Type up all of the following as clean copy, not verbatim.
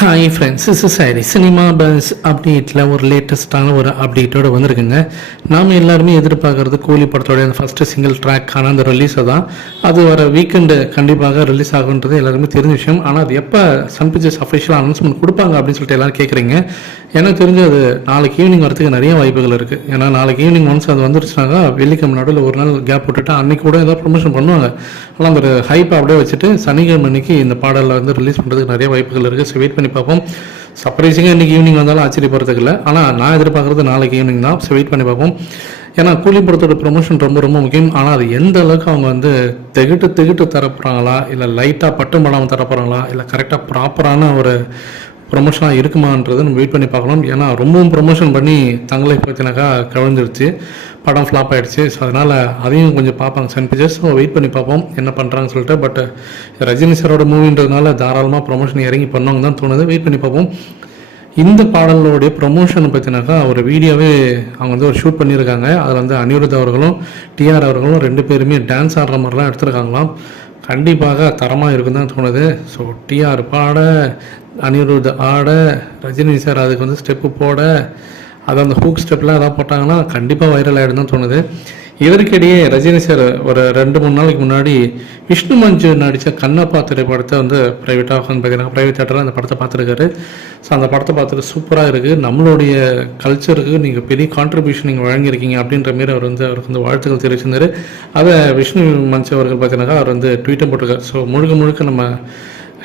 Hi friends, is sorry cinema bus அப்டேட்டில் ஒரு லேட்டஸ்ட்டான ஒரு அப்டேட்டோடு வந்திருக்குங்க. நாம் எல்லாருமே எதிர்பார்க்குறது கூலி படத்தோடைய அந்த ஃபஸ்ட்டு சிங்கிள் ட்ராக்கான அந்த ரிலீஸை தான். அது வர வீக்கெண்டு கண்டிப்பாக ரிலீஸ் ஆகுன்றது எல்லாருமே தெரிஞ்ச விஷயம். ஆனால் அது எப்போ சன் பிக்சர்ஸ் அஃபிஷியலாக அனௌன்ஸ்மெண்ட் கொடுப்பாங்க அப்படின்னு சொல்லிட்டு எல்லோரும் கேட்குறீங்க. எனக்கு தெரிஞ்சு அது நாளைக்கு ஈவினிங் வரதுக்கு நிறைய வாய்ப்புகள் இருக்குது. ஏன்னா நாளைக்கு ஈவினிங் ஒன்ஸ் அது வந்துருச்சுனாக்கா வெள்ளிக்கிழமை நடுவில் ஒரு நாள் கேப் விட்டுட்டு அன்றைக்கி கூட ஏதாவது ப்ரொமோஷன் பண்ணுவாங்க. ஆனால் அந்த ஹைப்பை அப்படியே வச்சுட்டு சனிக்கிழமை அன்றைக்கி இந்த பாடலில் வந்து ரிலீஸ் பண்ணுறதுக்கு நிறைய வாய்ப்புகள் இருக்குது. ஸோ வெயிட் பண்ணி பார்ப்போம். சர்ப்ரைசிங்காக இன்றைக்கி ஈவினிங் வந்தாலும் ஆச்சரியப்படுறதுக்கு இல்லை. ஆனால் நான் எதிர்பார்க்குறது நாளைக்கு ஈவினிங் தான். ஸோ வெயிட் பண்ணி பார்ப்போம். ஏன்னா கூலி படத்தோட ப்ரொமோஷன் ரொம்ப ரொம்ப முக்கியம். ஆனால் அது எந்த அளவுக்கு அவங்க வந்து திகிட்டு தரப்போகிறாங்களா, இல்லை லைட்டாக பட்டும் படாமல் தரப்போகிறாங்களா, இல்லை கரெக்டாக ப்ராப்பரான ஒரு ப்ரொமோஷனாக இருக்குமான்றதை நம்ம வெயிட் பண்ணி பார்க்கலாம். ஏன்னா ரொம்பவும் ப்ரொமோஷன் பண்ணி தங்களை பற்றினாக்கா கவிழ்ந்துருச்சு, படம் ஃப்ளாப் ஆகிடுச்சு. ஸோ அதனால் அதையும் கொஞ்சம் பார்ப்பாங்க சன் பிக்சர்ஸ். ஸோ வெயிட் பண்ணி பார்ப்போம் என்ன பண்ணுறாங்கன்னு சொல்லிட்டு. பட் ரஜினி சாரோட மூவின்றதுனால தாராளமாக ப்ரொமோஷன் இறங்கி பண்ணுவாங்க தான் தோணுது. வெயிட் பண்ணி பார்ப்போம். இந்த பாடலோடைய ப்ரொமோஷனை பற்றினாக்கா ஒரு வீடியோவே அவங்க வந்து ஒரு ஷூட் பண்ணியிருக்காங்க. அதில் வந்து அனிருத் அவர்களும் டிஆர் அவர்களும் ரெண்டு பேருமே டான்ஸ் ஆடுற மாதிரிலாம் எடுத்துருக்காங்களாம். கண்டிப்பாக தரமாக இருக்குன்னு தான் தோணுது. ஸோ டிஆர் பாட, அனிருத் ஆட, ரஜினி சார் அதுக்கு வந்து ஸ்டெப்பு போட, அது அந்த ஹூக் ஸ்டெப்லாம் எதாவது போட்டாங்கன்னா கண்டிப்பாக வைரல் ஆகிடும் தான் தோணுது. இதற்கிடையே ரஜினி சார் ஒரு 2-3 நாளைக்கு முன்னாடி விஷ்ணு மஞ்சு நடித்த கண்ணப்பா திரைப்படத்தை வந்து ப்ரைவேட்டாக வந்து பார்த்தீங்கன்னா ப்ரைவேட் தேட்டரில் அந்த படத்தை பார்த்துருக்காரு. ஸோ அந்த படத்தை பார்த்துட்டு சூப்பராக இருக்குது, நம்மளுடைய கல்ச்சருக்கு நீங்கள் பெரிய கான்ட்ரிபியூஷன் நீங்கள் வழங்கியிருக்கீங்க அப்படின்ற மாரி அவருக்கு வந்து வாழ்த்துக்கள் தெரிவிச்சிருந்தார். அதை விஷ்ணு மஞ்சு அவர்கள் பார்த்தீங்கன்னாக்கா அவர் வந்து ட்வீட்டும் போட்டிருக்காரு. ஸோ முழுக்க நம்ம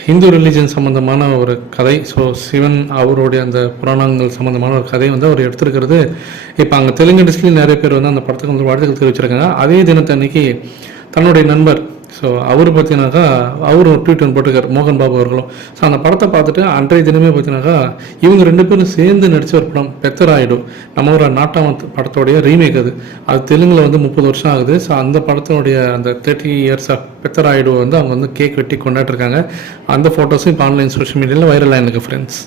ஹிந்து ரிலீஜன் சம்மந்தமான ஒரு கதை. ஸோ சிவன் அவருடைய அந்த புராணங்கள் சம்மந்தமான ஒரு கதையை வந்து அவர் எடுத்துருக்கிறது. இப்போ அங்கே தெலுங்கு இண்டஸ்ட்ரியில் நிறைய பேர் வந்து அந்த படத்துக்கு வந்து வாழ்த்துக்கள் தெரிவிச்சிருக்காங்க. அதே தினத்தை அன்னைக்கு தன்னுடைய நண்பர், ஸோ அவர் பார்த்தீங்கன்னாக்கா அவர் ஒரு ட்வீட் ஒன்று போட்டிருக்காரு, மோகன் பாபு அவர்களும். ஸோ அந்த படத்தை பார்த்துட்டு அன்றைய தினமே பார்த்தீங்கன்னாக்கா இவங்க ரெண்டு பேரும் சேர்ந்து நடித்த ஒரு படம் பெத்தராயிடு, நம்ம ஒரு நாட்டாம படத்தோடைய ரீமேக். அது தெலுங்கில் வந்து 30 வருஷம் ஆகுது. ஸோ அந்த படத்தினுடைய அந்த 30 இயர்ஸ் ஆஃப் பெத்தராயிடு வந்து அவங்க வந்து கேக் வெட்டி கொண்டாடிருக்காங்க. அந்த ஃபோட்டோஸும் இப்போ ஆன்லைன் சோஷியல் மீடியாவில் வைரல் ஆகிருக்கு ஃப்ரெண்ட்ஸ்.